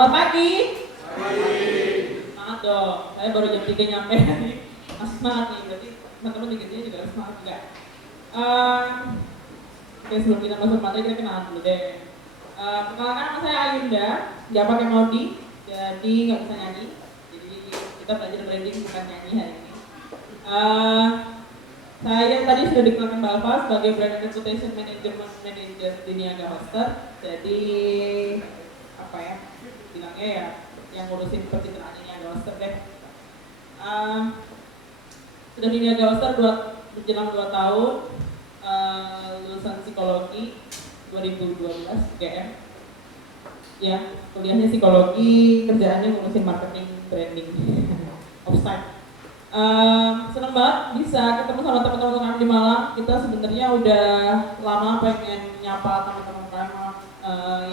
Selamat pagi. Pagi. Semangat dong. Saya baru jam 3 nyampe. Masih semangat nih. Berarti teman-teman di kerja juga harus semangat juga. Oke, sebelum kita masuk materi kita kenalan dulu deh. Perkenalkan nama saya Ayunda. Nggak pakai Maudi. Jadi nggak bisa nyanyi. Jadi kita belajar branding bukan nyanyi hari ini. Saya tadi sudah dikenalkan Mbak Alfa sebagai Brand and Reputation Management Manager di Niaga Hoster. Jadi apa ya? Bilangnya ya yang ngurusin pencitraan Niaga Hoster deh. Sudah di Niaga Hoster berjelang 2 tahun. Lulusan psikologi 2012 GM. Ya, kuliahnya psikologi, kerjaannya ngurusin marketing branding offsite. Seneng banget bisa ketemu sama teman-teman UKM di Malang. Kita sebenarnya udah lama pengen nyapa teman-teman UKM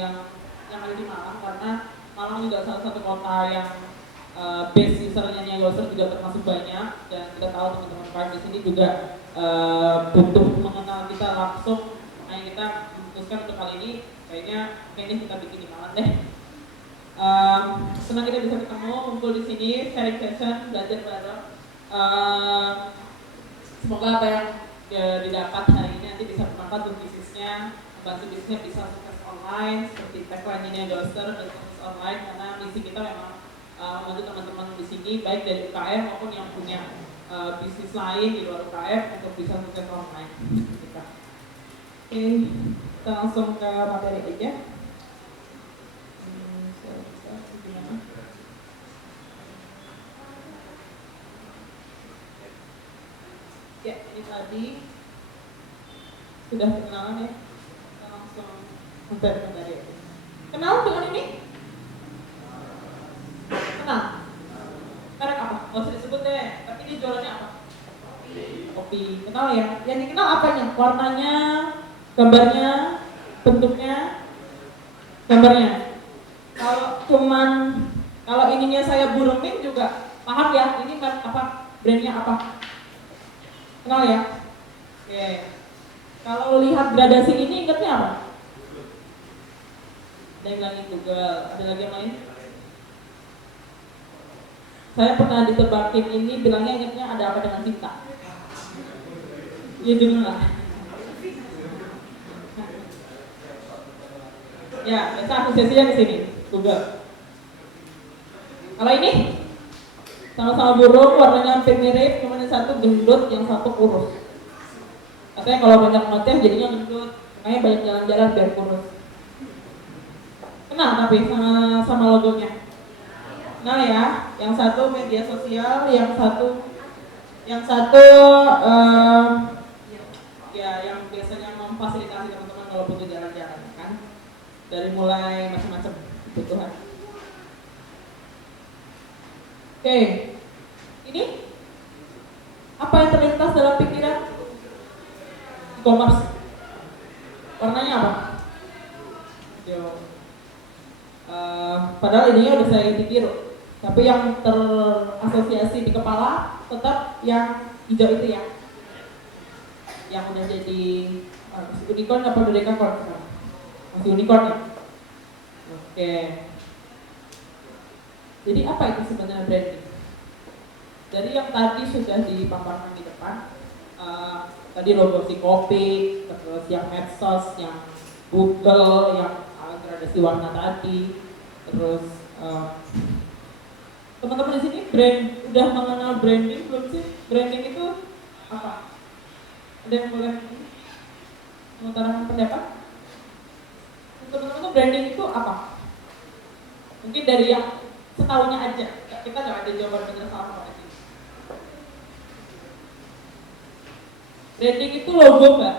yang ada di Malang, karena Malang juga salah satu kota yang base usernya Niaga Hoster juga termasuk banyak, dan kita tahu teman-teman UKM di sini juga butuh mengenal kita langsung. Nah, kita memutuskan untuk kali ini kayaknya kita bikin di Malang deh. Senang kita bisa ketemu, kumpul di sini, sharing session, belajar bareng. Semoga apa yang didapat hari ini nanti bisa bermanfaat untuk bisnisnya, membantu bisnisnya bisa sukses online seperti tagline Niaga Hoster dan sukses online, karena misi kita memang membantu teman-teman di sini baik dari UKM maupun yang punya bisnis lain di luar UKM untuk bisa sukses online. Oke, kita langsung ke materi aja. Ya, ini tadi sudah kenalan ya. Kita langsung sampai ke materi aja. Kenal dengan ini? Kenal? Merek apa? Gak usah disebut deh, tapi ini jualannya apa? Kopi. Kenal ya? Yang dikenal apanya? Warnanya, gambarnya, bentuknya, gambarnya. Kalau ininya saya burumin juga paham ya, ini merek apa, brandnya apa? Kenal ya? Oke. Kalau lihat gradasi ini ingatnya apa? Ada yang lagi Google, ada lagi yang lain? Saya pernah ditebakin ini bilangnya ingatnya ada apa dengan cinta. Iya dulu lah. Ya, biasa asosiasinya ke sini, Google. Kalau ini sama-sama burung, warnanya hampir mirip, cuma yang satu gendut, yang satu kurus. Katanya kalau banyak ngoceh jadinya gendut, makanya banyak jalan-jalan biar kurus. Kenal tapi sama logonya. Nah ya, yang satu media sosial, yang satu ya yang biasanya memfasilitasi teman-teman kalau butuh jalan-jalan kan, dari mulai macam-macam kebutuhan. Oke, ini apa yang terlintas dalam pikiran? E-commerce. Warnanya apa? Padahal ininya udah saya ganti biru, tapi yang terasosiasi di kepala tetap yang hijau itu ya, yang udah jadi unicorn apa udah dekakorn sekarang? Masih unicorn ya? Oke. Jadi apa itu sebenarnya branding? Dari yang tadi sudah dipaparkan di depan, tadi logo si kopi, terus yang medsos, yang Google, yang gradasi warna tadi, terus teman-teman di sini udah mengenal branding belum sih? Branding itu apa? Ada yang boleh mengutarakan pendapat? Teman-teman branding itu apa? Mungkin dari yang setahunya aja, kita nggak ada jawaban benar salah aja. Branding itu logo mbak?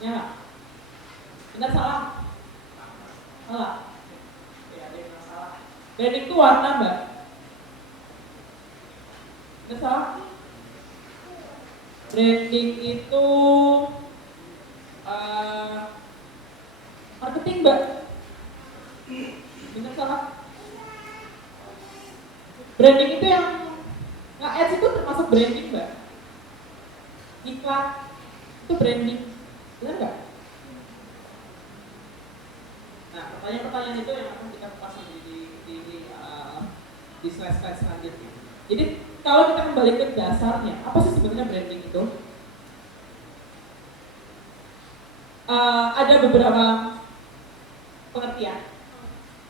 Ya nggak? Benar salah? Salah? Ya ada yang salah. Branding itu warna mbak? Benar salah? Branding itu marketing mbak? Benar salah? Branding itu yang nge-ads itu termasuk branding mbak? Iklan itu branding, benar nggak? Nah, pertanyaan-pertanyaan itu yang akan kita slide selanjutnya. Jadi kalau kita kembali ke dasarnya, apa sih sebenarnya branding itu? Ada beberapa pengertian,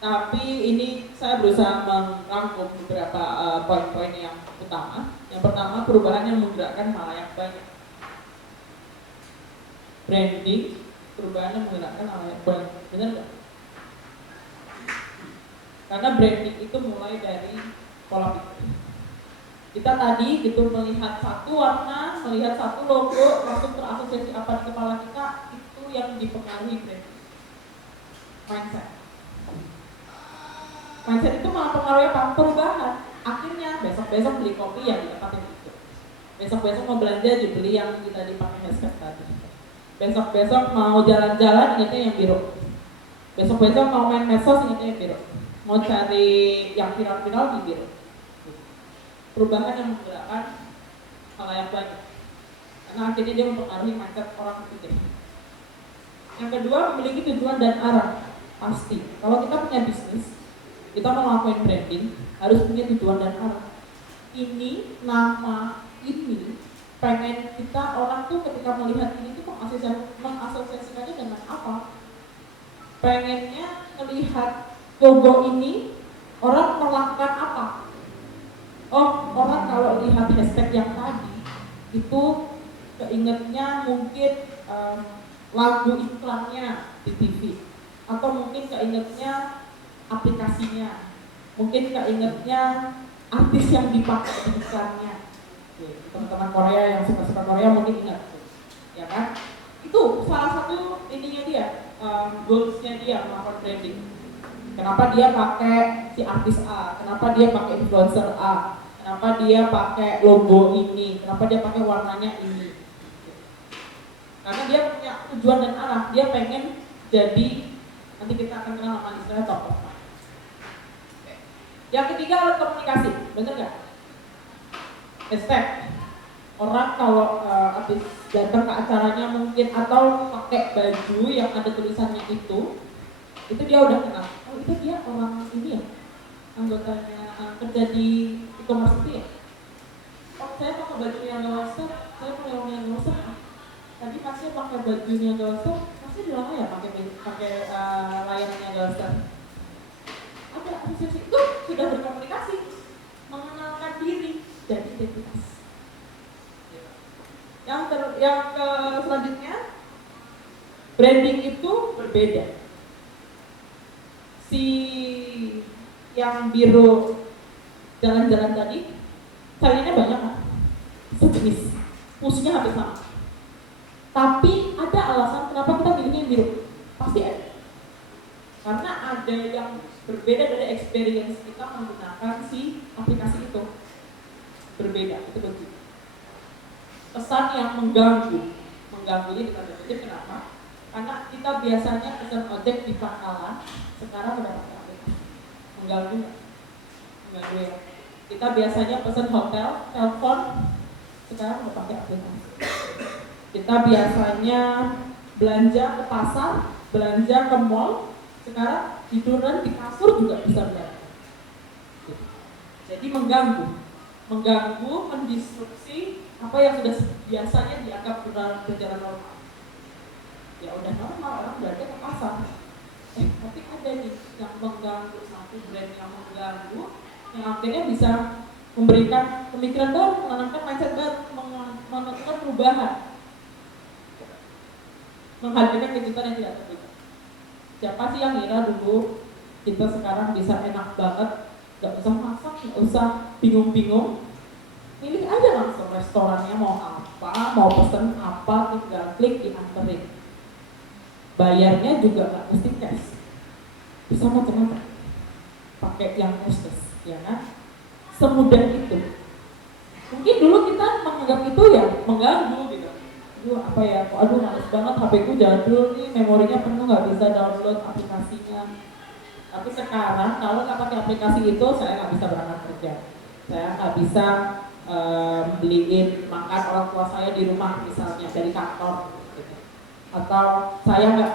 tapi ini saya berusaha merangkum beberapa poin-poin yang utama. Yang pertama, perubahan yang menggerakkan halayak banyak. Branding, perubahan yang menggerakkan halayak banyak, benar nggak? Karena branding itu mulai dari pola pikir. Kita tadi gitu melihat satu warna, melihat satu logo, langsung terasosiasi apa di kepala kita, itu yang dipengaruhi branding. Mindset itu malah pengaruhnya apa? Perubahan. Akhirnya besok-besok beli kopi yang di tempat yang itu. Besok-besok mau belanja dibeli yang kita dipakai hashtag tadi. Besok-besok mau jalan-jalan ingatnya yang biru. Besok-besok mau main medsos ingatnya yang biru. Mau cari yang viral-viral di biru. Perubahan yang menggerakkan halayak banyak. Karena akhirnya dia mempengaruhi mindset orang berpikir. Yang kedua, memiliki tujuan dan arah. Pasti. Kalau kita punya bisnis, kita mau melakukan branding, harus punya tujuan dan arah. Ini, nama ini, pengen kita orang tuh ketika melihat ini tuh mengasosiasikannya dengan apa? Pengennya melihat logo ini, orang melakukan apa? Oh, orang kalau lihat hashtag yang tadi itu keingetnya mungkin lagu iklannya di TV, atau mungkin keingetnya aplikasinya, mungkin keingetnya artis yang dipakai di iklannya. Teman-teman Korea yang suka-suka Korea mungkin ingat, ya kan? Itu salah satu ininya dia, goalsnya dia melakukan branding. Kenapa dia pakai si artis A? Kenapa dia pakai influencer A? Kenapa dia pakai logo ini? Kenapa dia pakai warnanya ini? Karena dia punya tujuan dan arah. Dia pengen jadi, nanti kita akan kenal nama istilahnya top of mind. Yang ketiga, alat komunikasi, bener nggak? Hashtag. Orang kalau habis datang ke acaranya mungkin atau pakai baju yang ada tulisannya itu dia udah kenal. Oh, itu dia orang ini ya, anggotanya kerja di e-commerce itu ya. Oh, saya pakai baju yang Gawasar, saya pakai warna yang Gawasar. Tadi masnya pakai bajunya Gawasar, masnya di mana ya pakai layanannya Gawasar. Ada asosiasi itu sudah berkomunikasi, mengenalkan diri dan identitas. Yang selanjutnya, branding itu berbeda. Si yang biru jalan-jalan tadi, saingannya banyak kan? Sejenis, fungsinya hampir sama. Tapi ada alasan kenapa kita pilihnya yang biru. Pasti ada. Karena ada yang berbeda dari experience kita menggunakan si aplikasi itu. Berbeda, itu begitu. Pesan yang mengganggu ini tanda kutip, kenapa? Karena kita biasanya pesan ojek di pangkalan, sekarang udah pakai aplikasi. Mengganggu nggak? Mengganggu ya. Kita biasanya pesan hotel, telepon, sekarang udah pakai aplikasi. Kita biasanya belanja ke pasar, belanja ke mall, sekarang tiduran di kasur juga bisa belanja. Jadi mengganggu, mendisrupsi apa yang sudah biasanya dianggap berjalan normal. Ya udah normal, orang belanja ke pasar. Tapi ada nih yang mengganggu, satu brand yang mengganggu, yang akhirnya bisa memberikan pemikiran baru, menanamkan mindset baru, melakukan perubahan, menghadirkan kejutan yang tidak terduga. Siapa sih yang ngira dulu kita sekarang bisa enak banget, gak usah masak, gak usah bingung-bingung, pilih aja langsung restorannya mau apa, mau pesen apa, tinggal klik dianterin. Bayarnya juga gak mesti cash, bisa macam-macam, pakai yang cashless, ya kan? Semudah itu. Mungkin dulu kita menganggap itu ya mengganggu gitu. Aduh apa ya, aduh males banget, HP ku jadul nih, memorinya penuh, gak bisa download aplikasinya. Tapi sekarang kalau nggak pakai aplikasi itu, saya nggak bisa berangkat kerja, saya nggak bisa beliin makan orang tua saya di rumah misalnya dari kantor gitu. Atau saya nggak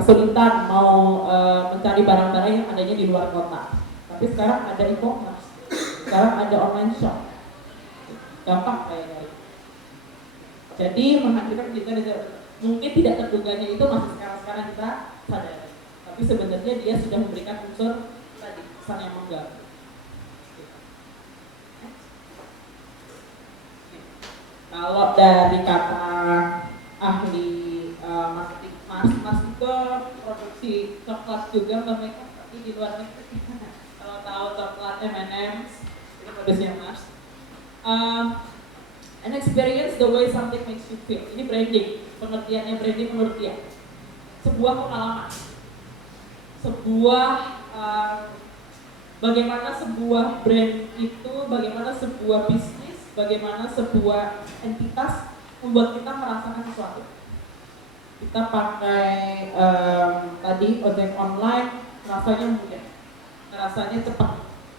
kesulitan mau mencari barang-barang yang adanya di luar kota, tapi sekarang ada e-commerce, sekarang ada online shop, gampang kayak nyari. Jadi menghadirkan kita mungkin tidak terduganya itu masih sekarang kita sadari, tapi sebenarnya dia sudah memberikan unsur tadi kesan yang mengganggu. Kalau dari kata ahli marketing Mas itu produksi coklat juga mereka, tapi di luar negeri. Kalau tahu coklat M&M's itu produksinya Mars. An experience the way something makes you feel. Ini branding, pengertiannya branding menurut dia. Sebuah pengalaman, sebuah bagaimana sebuah brand itu, bagaimana sebuah bisnis, bagaimana sebuah entitas membuat kita merasakan sesuatu. Kita pakai tadi ojek online, rasanya mudah, rasanya cepat.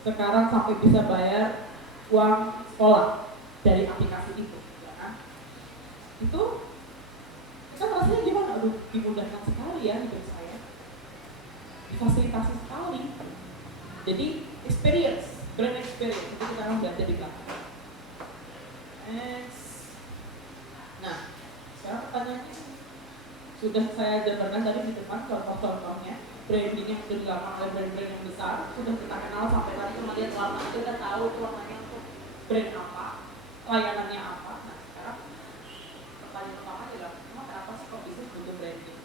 Sekarang sampai bisa bayar uang sekolah dari aplikasi itu, ya kan? Itu kita rasanya gimana? Aduh, dimudahkan sekali ya hidup saya, difasilitasi sekali. Jadi experience, brand experience itu kita akan belajar di belakang. Nah, sekarang pertanyaannya sudah saya jabarkan tadi di depan contoh-contohnya branding yang sudah dilakukan oleh brand-brand yang besar, sudah kita kenal sampai tadi kemudian warna itu kita tahu warnanya untuk brand apa, layanannya apa. Nah, sekarang pertanyaan pertama adalah emang kenapa sih kok bisnis butuh branding?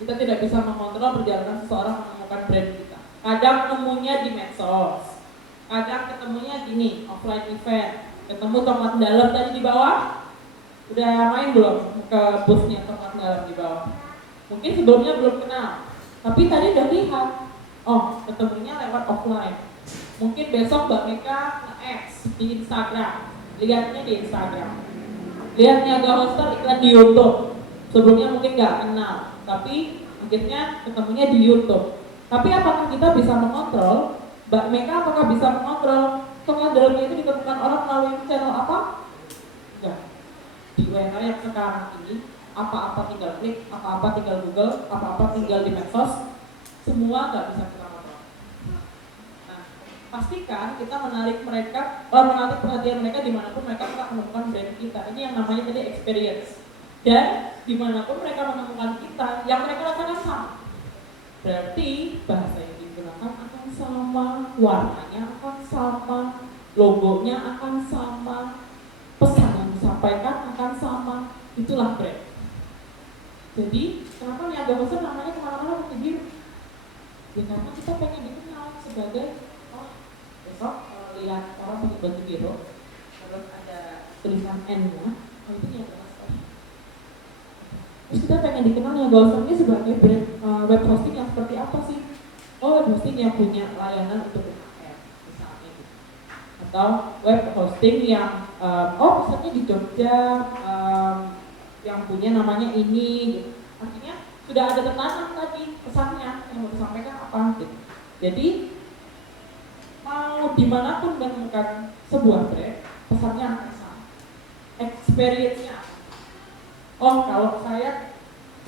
Kita tidak bisa mengontrol perjalanan seseorang menemukan brand kita. Kadang nemunya di medsos, kadang ketemunya gini, offline event, ketemu coklat dalam tadi di bawah. Udah main belum ke boothnya coklat dalam di bawah? Mungkin sebelumnya belum kenal, tapi tadi udah lihat. Oh, ketemunya lewat offline. Mungkin besok Mbak Meka nge-X di Instagram, lihatnya di Instagram. Lihat Niaga Hoster iklan di YouTube. Sebelumnya mungkin nggak kenal, tapi akhirnya ketemunya di YouTube. Tapi apakah kita bisa mengontrol? Mbak Meka apakah bisa mengontrol coklat dalamnya itu ditemukan orang melalui channel apa? Enggak. Di WA yang sekarang ini, apa-apa tinggal klik, apa-apa tinggal Google, apa-apa tinggal di medsos, semua nggak bisa kita kontrol. Nah, pastikan kita menarik perhatian mereka dimanapun mereka menemukan brand kita. Ini yang namanya tadi experience. Dan dimanapun mereka menemukan kita, yang mereka lakukan sama. Berarti bahasa yang digunakan akan sama, warnanya akan sama, logonya akan sama, pesan yang disampaikan akan sama. Itulah brand. Jadi kenapa Niaga Hoster namanya kemana-mana pakai biru? Ya karena kita pengen dikenal sebagai besok lihat orang pakai baju biru terus ada tulisan N-nya, itu Niaga Hoster. Terus kita pengen dikenal Niaga Hoster ini sebagai brand web hosting yang seperti apa sih? Oh, web hosting yang punya layanan untuk UMKM misalnya gitu. Atau web hosting yang misalnya di Jogja yang punya namanya ini gitu. Artinya sudah ada tekanan tadi pesannya yang mau disampaikan apa gitu. Jadi mau dimanapun menemukan sebuah brand, pesannya akan sama, experience-nya. Oh, kalau saya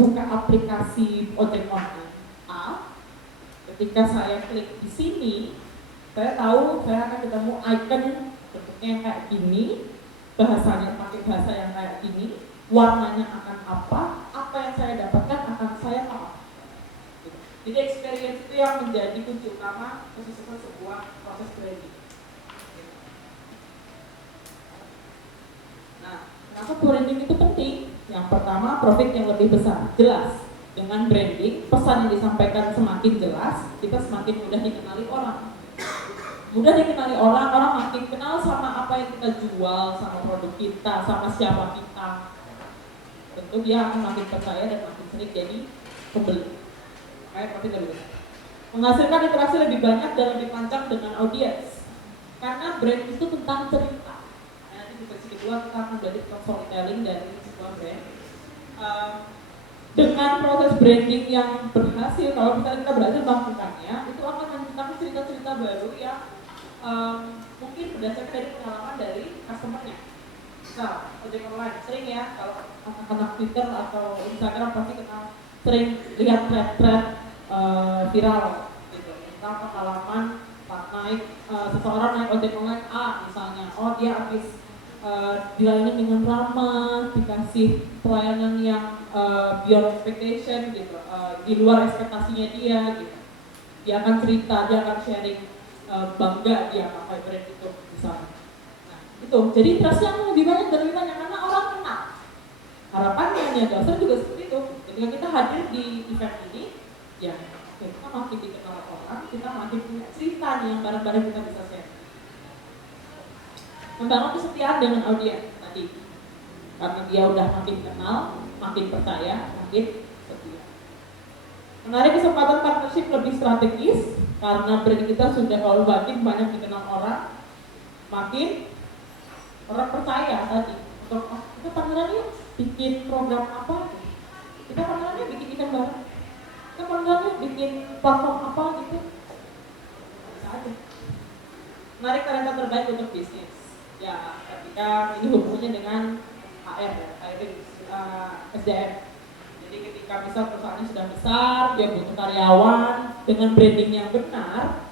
buka aplikasi ojek online A, ketika saya klik di sini, saya tahu saya akan ketemu icon bentuknya yang kayak gini, bahasanya pakai bahasa yang kayak gini, warnanya akan apa yang saya dapatkan akan saya tahu. Jadi experience itu yang menjadi kunci utama kesuksesan sebuah proses branding. Nah, kenapa branding itu penting? Yang pertama, profit yang lebih besar. Jelas, dengan branding, pesan yang disampaikan semakin jelas, kita semakin mudah dikenali orang. Mudah dikenali orang, orang makin kenal sama apa yang kita jual, sama produk kita, sama siapa kita. Tentu dia akan makin percaya dan makin sering jadi pembeli. Makanya profit lebih besar. Menghasilkan interaksi lebih banyak dan lebih panjang dengan audiens. Karena brand itu tentang cerita. Nanti di sesi kedua kita akan belajar tentang storytelling dari sebuah brand. Dengan proses branding yang berhasil, kalau misalnya kita berhasil melakukannya, itu akan menciptakan cerita-cerita baru yang mungkin berdasarkan dari pengalaman dari customer-nya. Misal, ojek online, sering ya kalau anak-anak Twitter atau Instagram pasti kenal, sering lihat thread viral gitu. tentang pengalaman seseorang naik ojek online A misalnya, oh dia habis dilayani dengan ramah, dikasih pelayanan yang beyond expectation gitu, di luar ekspektasinya dia gitu. Dia akan cerita, dia akan sharing bangga dia pakai brand itu misalnya. Nah itu, jadi trustnya akan lebih banyak dan lebih banyak karena orang kenal. Harapannya Niaga juga seperti itu. Ketika kita hadir di event ini, ya kita makin dikenal orang, kita makin punya cerita nih yang bareng-bareng kita bisa share. Membangun kesetiaan dengan audiens tadi, karena dia udah makin kenal, makin percaya, makin setia. Menarik kesempatan partnership lebih strategis, karena brand kita sudah kalau makin banyak dikenal orang, makin orang percaya tadi. Untuk kita partneran yuk, bikin program apa? Kita partneran yuk bikin event bareng. Kita partneran yuk bikin platform apa gitu. Bisa aja. Menarik talenta terbaik untuk bisnis. Ya, ketika ini hubungannya dengan HR ya, SDM. Jadi ketika misal perusahaannya sudah besar, dia butuh karyawan dengan branding yang benar,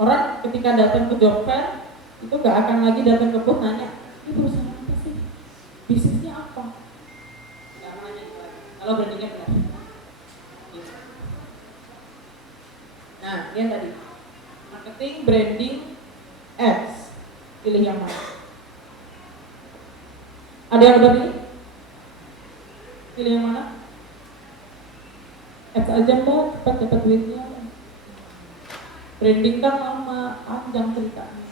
orang ketika datang ke job fair itu gak akan lagi datang ke booth nanya, ini perusahaan apa sih? Bisnisnya apa? Gak akan nanya itu lagi, kalau brandingnya benar. Gitu. Nah, ini tadi marketing, branding, ads. Pilih yang mana? Ada yang udah pilih? Pilih yang mana? Ads aja mbak, cepat dapat duitnya. Branding kan lama, panjang ceritanya.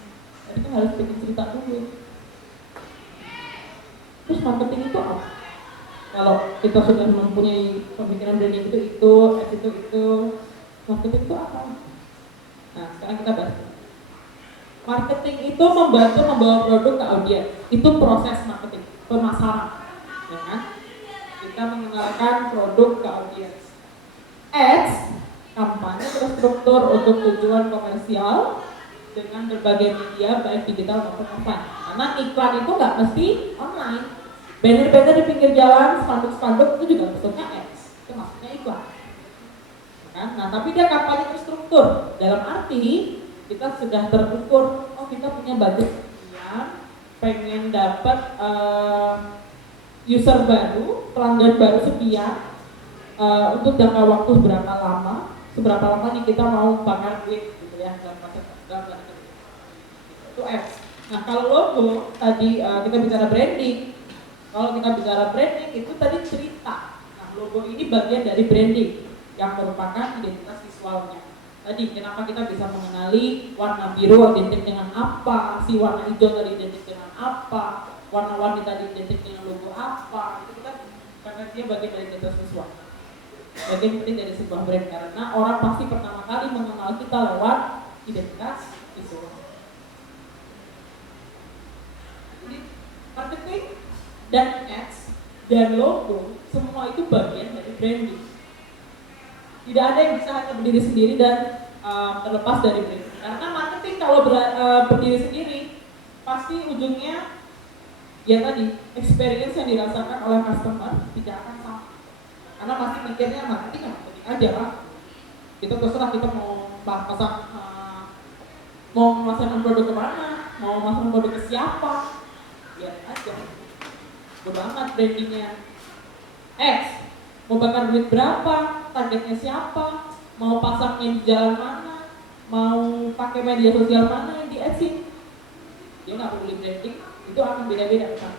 Jadi kan harus bikin cerita dulu. Terus marketing itu apa? Kalau kita sudah mempunyai pemikiran branding itu, ads itu, marketing itu apa? Nah, sekarang kita bahas. Marketing itu membantu membawa produk ke audiens. Itu proses marketing, pemasaran, ya kan? Kita mengenalkan produk ke audiens. Ads, kampanye terstruktur untuk tujuan komersial dengan berbagai media baik digital maupun offline. Karena iklan itu nggak mesti online. Banner-banner di pinggir jalan, spanduk-spanduk itu juga bentuknya ads. Itu maksudnya iklan. Kan? Nah, tapi dia kampanye terstruktur. Dalam arti kita sudah terukur, oh kita punya budget sekian, pengen dapat user baru, pelanggan baru sekian, untuk jangka waktu berapa lama, seberapa lama nih kita mau bakar duit gitu ya dalam itu ads. Nah kalau logo tadi kita bicara branding, kalau kita bicara branding itu tadi cerita. Nah logo ini bagian dari branding yang merupakan identitas visualnya. Tadi kenapa kita bisa mengenali warna biru identik dengan apa, si warna hijau tadi identik dengan apa, warna-warni tadi identik dengan logo apa, itu kan karena dia bagian dari identitas visual. Bagian penting dari sebuah brand karena orang pasti pertama kali mengenal kita lewat identitas visual. Jadi marketing dan ads dan logo semua itu bagian dari branding. Tidak ada yang bisa hanya berdiri sendiri dan terlepas dari branding. Karena marketing kalau berdiri sendiri, pasti ujungnya ya tadi experience yang dirasakan oleh customer tidak akan sama. Karena pasti mikirnya marketing aja lah. Kita terserah kita mau pasang, mau memasarkan produk kemana, mau memasarkan produk ke siapa, biar aja. Bodo amat brandingnya. Mau bakar duit berapa, targetnya siapa, mau pasangnya di jalan mana, mau pakai media sosial mana yang di ads-in. Dia nggak peduli branding, itu akan beda-beda kan.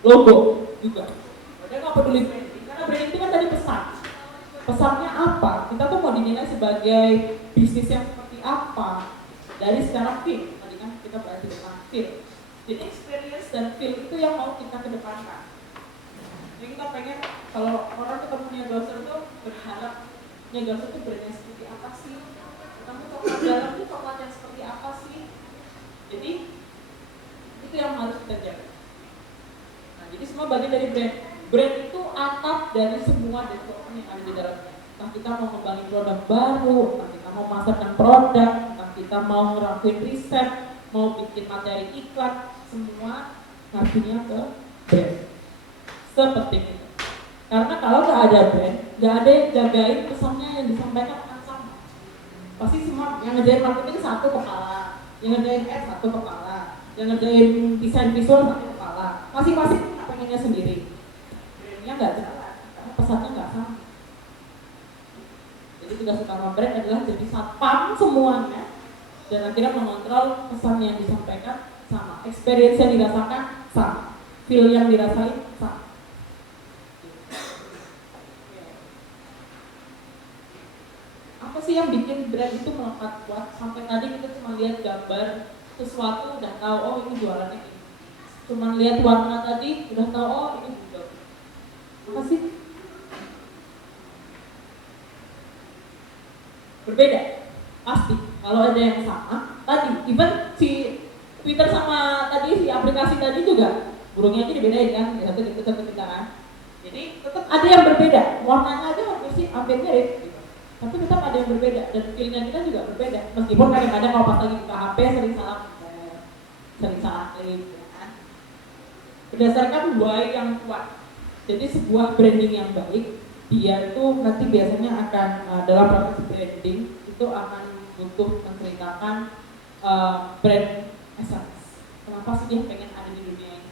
Logo juga, dia nggak peduli branding, karena branding itu kan tadi pesan. Pesannya apa? Kita tuh mau dinilai sebagai bisnis yang seperti apa dari secara feel. Tadi kan kita bahas di depan feel. Jadi experience dan feel itu yang mau kita kedepankan. Jadi kita pengen kalau orang ketemu Niaga tuh berharap Niaga tuh brandnya seperti apa sih? Kamu coklat dalam tuh coklat yang seperti apa sih? Jadi itu yang harus kita jaga. Nah, jadi semua bagian dari brand. Brand itu atap dari semua development yang ada di dalamnya. Entah kita mau ngembangin produk baru, entah kita mau masarkan produk, entah kita mau ngelakuin riset, mau bikin materi iklan, semua ngakunya ke brand. Seperti itu. Karena kalau nggak ada brand, nggak ada yang jagain pesannya yang disampaikan akan sama. Pasti semua yang ngerjain marketing satu kepala, yang ngerjain ads satu kepala, yang ngerjain desain visual satu kepala. Masing-masing pengennya sendiri. Brandnya nggak jalan, karena pesannya nggak sama. Jadi tugas utama brand adalah jadi satpam semuanya dan akhirnya mengontrol pesan yang disampaikan sama, experience yang dirasakan sama, feel yang dirasain sama. Apa sih yang bikin brand itu melekat kuat? Sampai tadi kita cuma lihat gambar sesuatu udah tahu oh ini jualannya ini. Cuma lihat warna tadi udah tahu oh ini budok. Apa sih? Berbeda. Pasti. Kalau ada yang sama, tadi even si Twitter sama tadi si aplikasi tadi juga burungnya aja dibedain kan, satu kita kan. Jadi tetap ada yang berbeda. Warnanya aja hampir mirip. Tapi tetap ada yang berbeda dan feelnya kita juga berbeda. Meskipun kadang-kadang kalau pas lagi buka HP sering salah klik, ya kan? Berdasarkan why yang kuat. Jadi sebuah branding yang baik, dia itu nanti biasanya akan dalam proses branding itu akan butuh menceritakan brand essence. Kenapa sih dia pengen ada di dunia ini?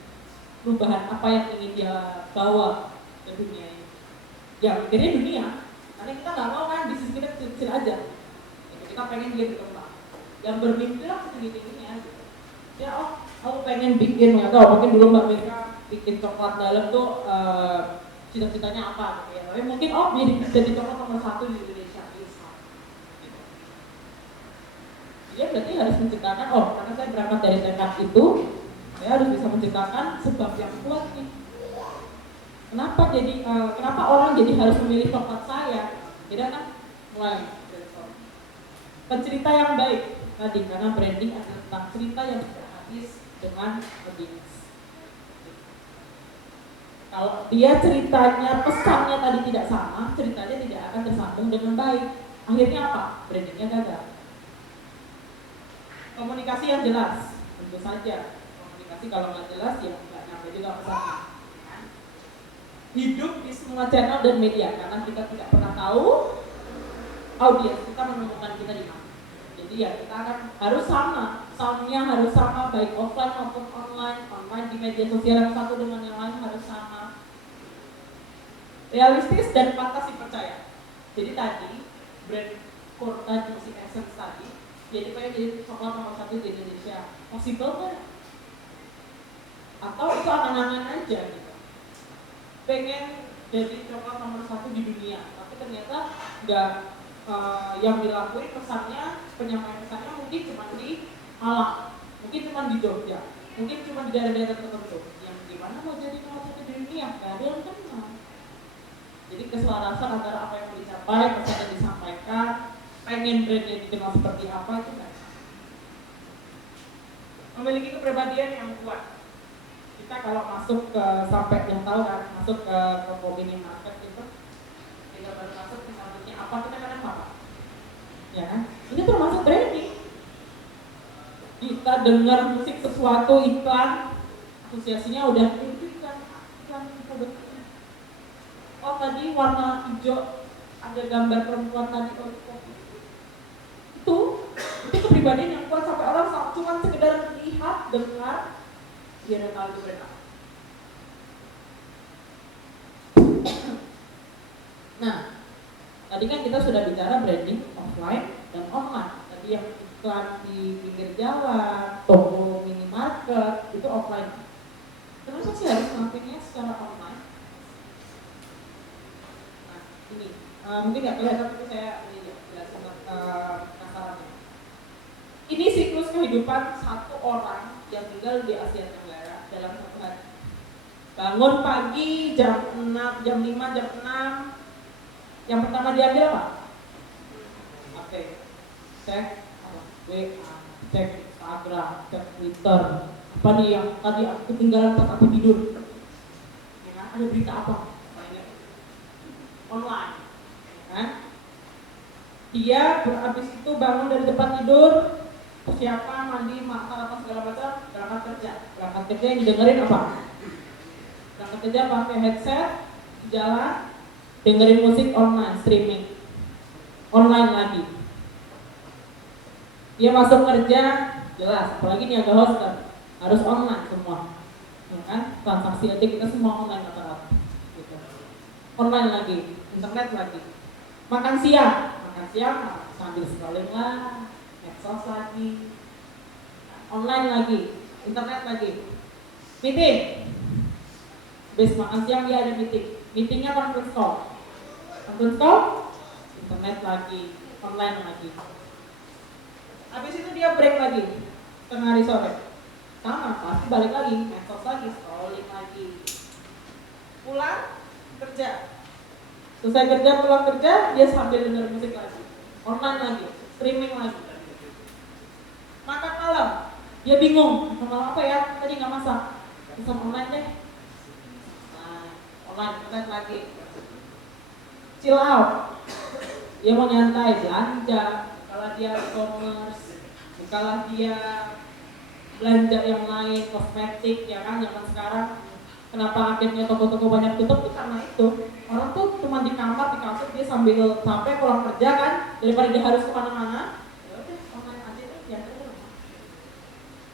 Perubahan apa yang ingin dia bawa ke dunia ini? Ya akhirnya dunia. Karena kita nggak mau kan bisnis kita kecil-kecil aja, kita pengen dia berkembang. Yang bermimpi lah setinggi-tingginya. Ya aku pengen bikin, nggak tahu mungkin dulu Mbak Mika bikin coklat dalam tuh cita-citanya apa? Gitu ya. Tapi mungkin jadi coklat nomor 1 di Indonesia. Dia berarti harus menciptakan karena saya berangkat dari tekad itu, saya harus bisa menciptakan sebab yang kuat nih. Kenapa orang jadi harus memilih coklat saya? Tidak kan? Mulai pencerita yang baik tadi, karena branding adalah tentang cerita yang berhabis dengan audiens. Kalau dia ceritanya, pesannya tadi tidak sama, ceritanya tidak akan tersambung dengan baik. Akhirnya apa? Brandingnya gagal. Komunikasi yang jelas, tentu saja. Komunikasi kalau nggak jelas ya nggak nyampe juga pesannya. Hidup di semua channel dan media karena kita tidak pernah tahu audiens kita menemukan kita di mana. Jadi ya kita akan harus sama, soundnya harus sama baik offline maupun online di media sosial yang satu dengan yang lain harus sama. Realistis dan patah percaya. Jadi tadi brand core tadi si essence tadi, jadi pengen jadi coklat nomor 1 di Indonesia, possible nggak? Atau itu angan-angan aja gitu? Pengen jadi coklat nomor 1 di dunia, tapi ternyata nggak yang dilakuin pesannya, penyampaian pesannya mungkin cuma di Malang, mungkin cuma di Jogja, mungkin cuma di daerah-daerah tertentu. Yang gimana mau jadi nomor 1 di dunia? Gak ada yang kenal. Jadi keselarasan antara apa yang mau dicapai, pesan yang disampaikan, pengen brandnya dikenal seperti apa itu kan. Memiliki kepribadian yang kuat. Kita kalau masuk ke sampai yang tahu kan masuk ke mini market itu kita baru masuk ke sampingnya apa kita kadang apa ya kan ini termasuk branding. Kita dengar musik sesuatu iklan asosiasinya udah iklan produknya. Tadi warna hijau ada gambar perempuan tadi itu kepribadian yang kuat sampai orang cuma sekedar lihat dengar dia udah tahu itu brand apa. Nah, tadi kan kita sudah bicara branding offline dan online. Tadi yang iklan di pinggir jalan, toko minimarket itu offline. Kenapa sih harus ngelakuinnya secara online? Nah, ini mungkin nggak kelihatan tapi saya jelasin masalahnya. Ini siklus kehidupan satu orang yang tinggal di Asia Tenggara dalam satu hari. Bangun pagi jam 6, jam 5, jam 6. Yang pertama diambil apa? Oke. Cek WA, cek Instagram, cek Twitter. Apa nih yang tadi aku ketinggalan pas aku tidur? Ya kan? Ada berita apa? Online. Ya kan? Dia habis itu bangun dari tempat tidur, persiapan, mandi, sarapan segala macam, berangkat kerja. Berangkat kerja yang didengerin apa? Berangkat kerja pakai headset, jalan, dengerin musik online, streaming, online lagi. Dia masuk kerja jelas, apalagi niaga hostel harus online semua, ya kan? Transaksi aja kita semua online rata-rata. Gitu. Online lagi, internet lagi. Makan siang sambil scrolling lah, medsos lagi, online lagi, internet lagi. Meeting, habis makan siang dia ada meeting. Meetingnya conference call, internet lagi, online lagi. Habis itu dia break lagi, tengah hari sore, sama pasti balik lagi, medsos lagi, scrolling lagi. Pulang kerja, selesai kerja, pulang kerja, dia sambil denger musik lagi, online lagi, streaming lagi. Makan malam, dia bingung, makan malam apa ya, tadi nggak masak, pesan online deh. Nah, online, internet lagi. Chill out, dia mau nyantai, belanja, kalau dia e-commerce, bukalah dia belanja yang lain, kosmetik, ya kan, zaman sekarang. Kenapa akhirnya toko-toko banyak tutup tuh karena itu. Orang tuh cuma di kamar, di kasur, dia sambil sampai pulang kerja kan, daripada dia harus kemana-mana, ya udah online aja deh, ya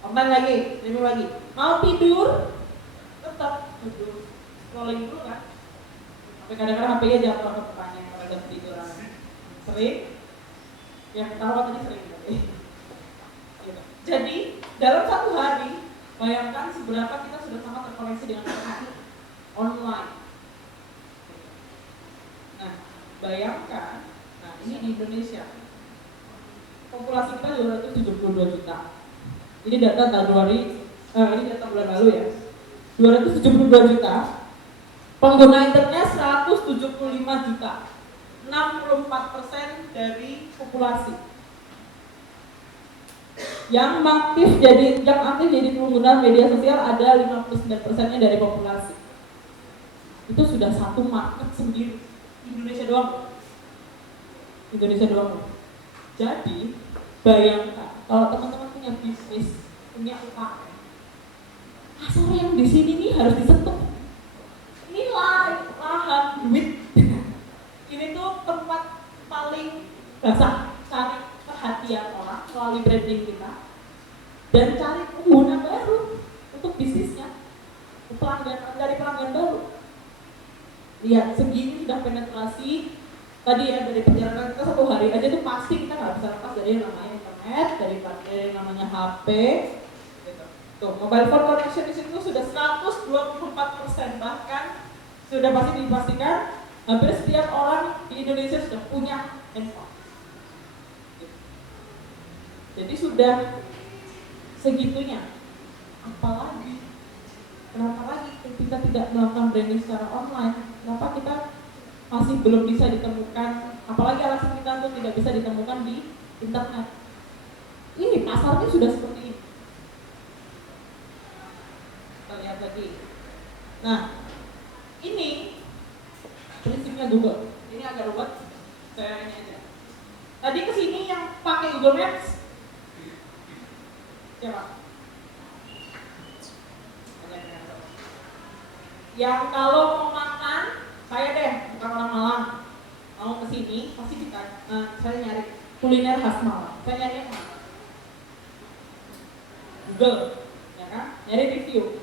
online lagi, streaming lagi. Mau tidur, tetap tidur, scrolling dulu kan. Sampai kadang-kadang HP-nya jatuh ke depannya pada tiduran. Sering, yang ketawa tadi sering gitu. Jadi dalam satu hari, bayangkan seberapa kita sudah sangat terkoneksi dengan online. Nah, bayangkan, nah ini di Indonesia, populasi kita 272 juta. Ini data ini data bulan lalu ya. 272 juta. Pengguna internetnya 175 juta. 64% dari populasi. Yang aktif jadi pengguna media sosial ada 59%-nya dari populasi. Itu sudah satu market sendiri. Indonesia doang. Jadi bayangkan kalau teman-teman punya bisnis, punya UKM, pasar yang di sini nih harus disentuh. Ini lahan duit. Ini tuh tempat paling basah cari perhatian orang melalui branding kita dan cari pengguna baru untuk bisnisnya, dari pelanggan baru. Lihat segini sudah penetrasi tadi ya, dari perjalanan kita satu hari aja tuh pasti kita nggak bisa lepas dari yang namanya internet, dari yang namanya HP. Gitu. Tuh mobile phone connection di situ sudah 124%, bahkan sudah pasti dipastikan hampir setiap orang di Indonesia sudah punya handphone. Jadi sudah segitunya. Apalagi, kenapa lagi kita tidak melakukan branding secara online? Kenapa kita masih belum bisa ditemukan? Apalagi alasan kita untuk tidak bisa ditemukan di internet. Ini pasarnya sudah seperti ini. Kita lihat lagi. Nah, ini prinsipnya Google. Ini agak ruwet. Saya ini aja. Tadi kesini yang pakai Google Maps. Siapa? Yang kalau mau makan, saya deh, bukan orang Malang, mau kesini pasti kita, saya nyari kuliner khas Malang. Saya nyari yang mana? Google, ya kan? Nyari review.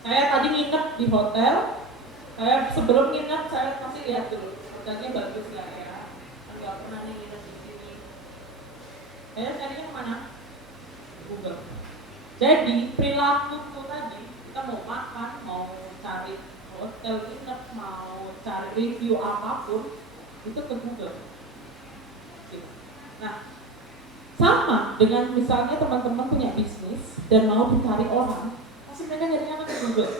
Saya tadi nginep di hotel. Saya sebelum nginep saya pasti lihat dulu, hotelnya bagus nggak ya? Nggak pernah nginep di sini. Saya cari yang mana? Google. Jadi perilaku tadi kita mau makan, mau cari hotel nginep, mau cari review apapun itu ke Google. Nah, sama dengan misalnya teman-teman punya bisnis dan mau dicari orang, pasti mereka nyarinya ke Google.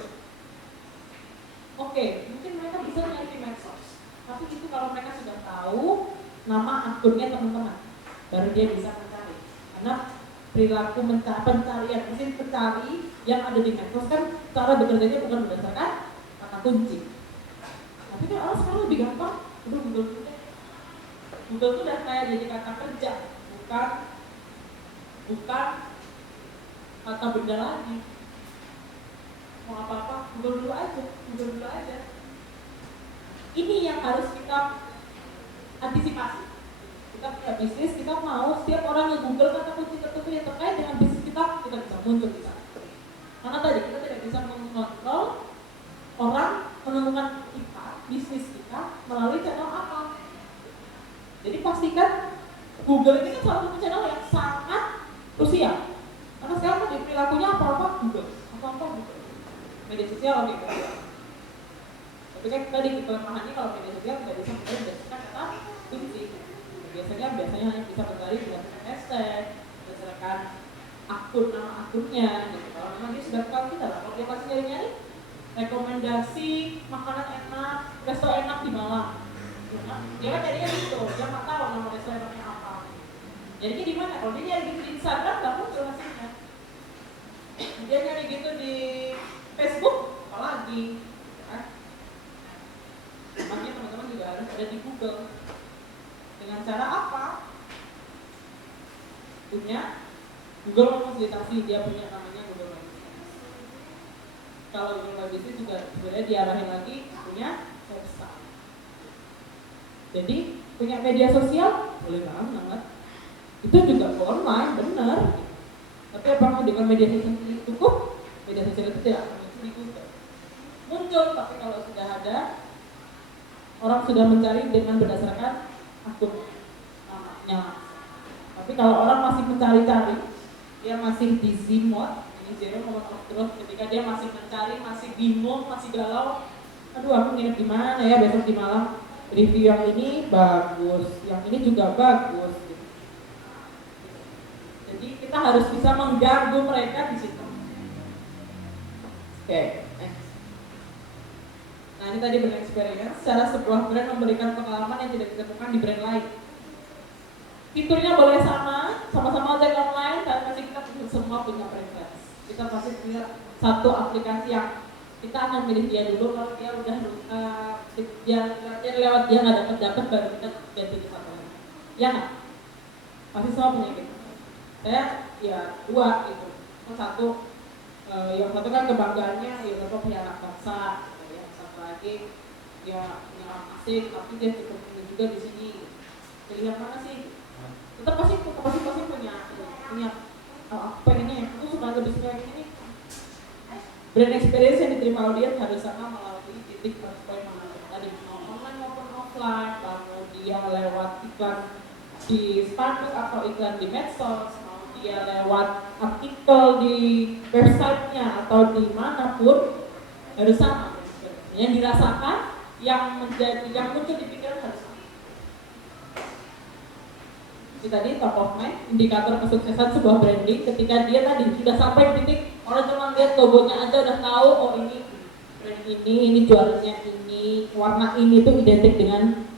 Oke, mungkin mereka bisa nyari di medsos, tapi itu kalau mereka sudah tahu nama akunnya teman-teman, baru dia bisa mencari. Karena perilaku pencarian mesin pencari yang ada di medsos kan cara bekerjanya bukan berdasarkan kata kunci. Tapi kan orang sekarang lebih gampang, Google itu udah kayak jadi kata kerja, bukan kata benda lagi. Mau apa-apa, Google dulu aja. Ini yang harus kita antisipasi. kita punya bisnis, kita mau setiap orang yang Google kata kunci tertentu yang terkait dengan bisnis kita bisa muncul di sana. Karena tadi kita tidak bisa mengontrol orang menemukan kita, bisnis kita melalui channel apa. Jadi pastikan Google ini kan salah satu channel yang sangat krusial. Karena sekarang tadi perilakunya apa-apa Google, apa-apa Google. Media sosial oke. Tapi kan tadi kelemahannya kalau media sosial tidak bisa mencari berdasarkan kata kunci. Biasanya hanya bisa mencari berdasarkan hashtag, berdasarkan akun, nama akunnya gitu. Kalau memang dia sudah kenal kita lah, kalau dia masih nyari-nyari rekomendasi makanan enak, resto enak di Malang, dia kan jadinya gitu, dia nggak tahu nama resto enaknya apa. Jadi di mana? Kalau dia nyari gitu di Instagram nggak muncul hasilnya. Dia nyari gitu di Facebook, apalagi, kan? Makanya teman-teman juga harus ada di Google. Dengan cara apa? Punya Google memfasilitasi, dia punya namanya Google My Business. Kalau Google My Business juga sebenarnya diarahin lagi punya website. Jadi punya media sosial boleh banget. Itu juga online, benar. Tapi apakah dengan media sosial itu cukup? Media sosial itu tidak akan muncul di Google. Muncul, tapi kalau sudah ada, orang sudah mencari dengan berdasarkan akun namanya. Tapi kalau orang masih mencari-cari, dia masih di Z-mode, ini zero moment of truth, ketika dia masih mencari, masih bingung, masih galau, aduh aku nginep di mana ya besok di Malang, review yang ini bagus, yang ini juga bagus. Gitu. Jadi kita harus bisa mengganggu mereka di situ. Oke, next. Nah ini tadi brand experience, cara sebuah brand memberikan pengalaman yang tidak ditemukan di brand lain. Fiturnya boleh sama-sama ojek online, tapi pasti kita semua punya preference. Kita pasti punya satu aplikasi yang kita akan milih dia dulu. Kalau dia udah dia lewat dia nggak dapat baru kita ganti ke satu lagi. Ya nggak? Pasti semua punya gitu. Saya ya dua gitu. Satu yang satu kan kebanggaannya ya bapak punya anak bangsa. Yang satu lagi ya punya orang asing, tapi dia cukup juga di sini. Pilih yang mana sih? Kita pasti punya pengennya aku suka lebih suka yang ini. Brand experience yang diterima audiens harus sama melalui titik touchpoint mana tadi, mau online maupun offline, mau dia lewat iklan di status atau iklan di medsos, mau dia lewat artikel di websitenya atau dimanapun harus sama. Yang dirasakan, yang muncul di pikiran harus sama. Ini tadi top of mind, indikator kesuksesan sebuah branding ketika dia tadi sudah sampai di titik orang cuma lihat logonya aja udah tahu, oh ini brand ini jualannya ini, warna ini tuh identik dengan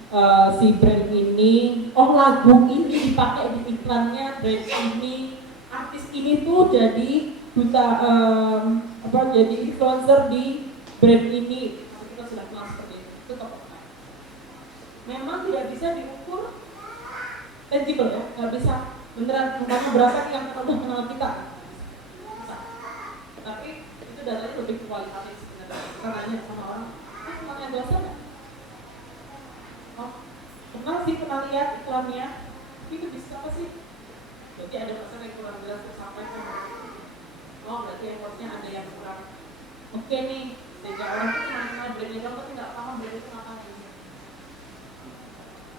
si brand ini, oh lagu ini dipakai di iklannya brand ini, artis ini tuh jadi duta jadi influencer di brand ini. Kita sudah kenal seperti itu top of mind. Memang tidak bisa diukur tangible ya, nggak bisa beneran mukanya berasa yang udah kenal kita. Bisa. Tapi itu datanya lebih kualitatif sebenarnya. Kita nanya sama orang, kenalnya biasa nggak? Oh, kenal sih, pernah lihat iklannya. Tapi itu bisa apa sih? Jadi ada masalah yang kurang jelas tersampaikan. Oh, berarti effortnya ada yang kurang oke nih, sehingga orang itu cuma kenal brandnya doang tapi nggak paham brand itu apa.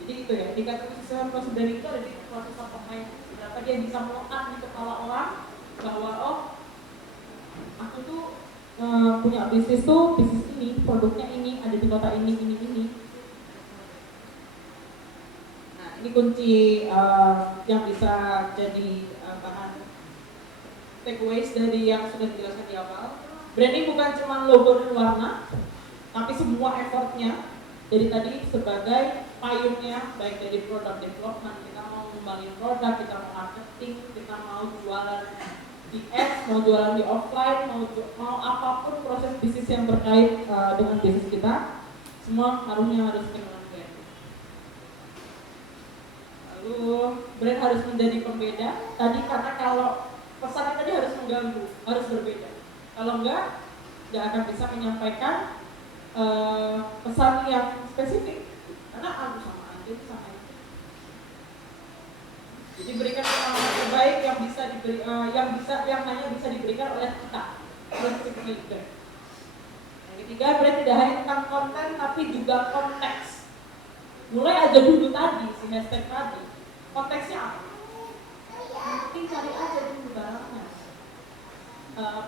Jadi itu ya, indikator kesuksesan proses branding itu ada di proses top of mind. Berapa dia bisa melekat di kepala orang bahwa oh aku tuh punya bisnis ini, produknya ini, ada di kota ini. Nah ini kunci yang bisa jadi bahan takeaways dari yang sudah dijelaskan di awal. Branding bukan cuma logo dan warna, tapi semua effortnya. Jadi tadi sebagai payungnya, baik dari produk development, kita mau ngembangin produk, kita mau marketing, kita mau jualan di ads, mau jualan di offline, mau apapun proses bisnis yang terkait dengan bisnis kita, semua ngaruhnya harus dengan brand. Lalu brand harus menjadi pembeda. Tadi karena kalau pesannya tadi harus mengganggu, harus berbeda. Kalau enggak akan bisa menyampaikan pesan yang spesifik karena aku sama aja. Jadi berikan pengalaman terbaik yang bisa diberi, yang hanya bisa diberikan oleh kita. Yang ketiga, brand tidak hanya tentang konten tapi juga konteks. Mulai aja dulu tadi si hashtag tadi. Konteksnya apa? Mungkin cari aja dulu barangnya.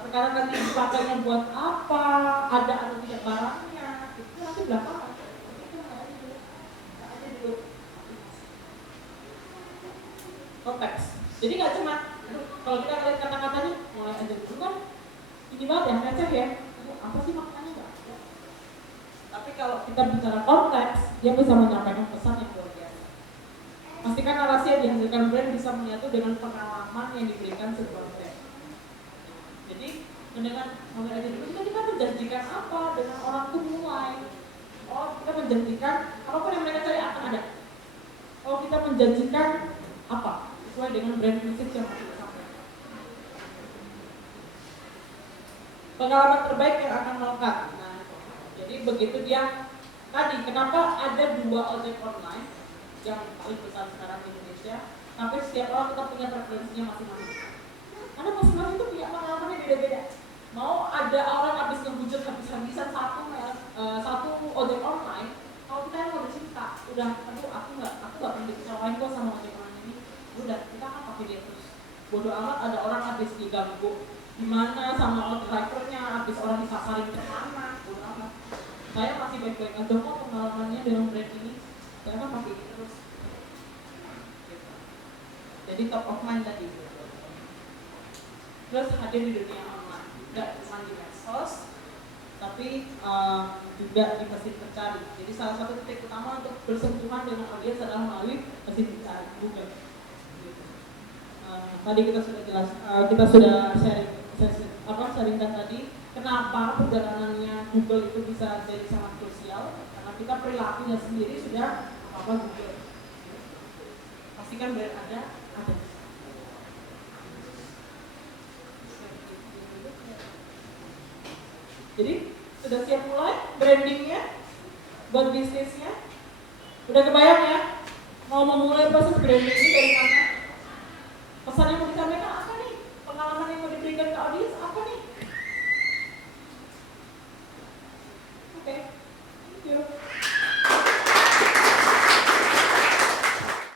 Perkara nanti dipakainya buat apa, ada atau tidak barangnya, itu nanti belakangan. Konteks. Jadi nggak cuma kalau kita lihat kata-katanya mulai aja dulu kan ini banget ya, receh ya. Apa sih maknanya nggak? Tapi kalau kita bicara konteks, dia bisa menyampaikan pesan yang luar biasa. Pastikan narasi yang dihasilkan brand bisa menyatu dengan pengalaman yang diberikan sebuah brand. Jadi dengan mulai aja dulu kita menjanjikan apa dengan orang tuh mulai. Oh kita menjanjikan apapun yang mereka cari akan ada. Oh kita menjanjikan apa sesuai dengan brand message yang kita sampaikan. Pengalaman terbaik yang akan melekat. Nah, jadi begitu dia tadi kenapa ada 2 ojek online yang paling besar sekarang di Indonesia, tapi setiap orang tetap punya preferensinya masing-masing. Karena masing-masing itu punya pengalamannya beda-beda. Mau ada orang habis ngebujut habis-habisan satu ojek online, kalau kita yang udah cinta, udah aduh aku nggak pernah dikecewain kok sama ojek online ini, udah kita kan pakai dia terus. Bodoh amat ada orang habis diganggu gimana sama drivernya, habis orang disasarin ke mana, bodoh amat. Saya masih baik-baik aja kok pengalamannya dengan brand ini, saya kan pakai dia terus. Jadi top of mind tadi. Terus hadir di dunia online, tidak cuma di medsos, tapi juga di mesin pencari. Jadi salah satu titik utama untuk bersentuhan dengan audiens adalah melalui mesin pencari Google. Tadi kita sudah jelas, kita sudah sharingkan tadi kenapa perjalanannya Google itu bisa jadi sangat krusial, karena kita perilakunya sendiri sudah apa Google. Pastikan brand ada. Jadi sudah siap mulai brandingnya, buat bisnisnya, udah kebayang ya mau memulai proses branding ini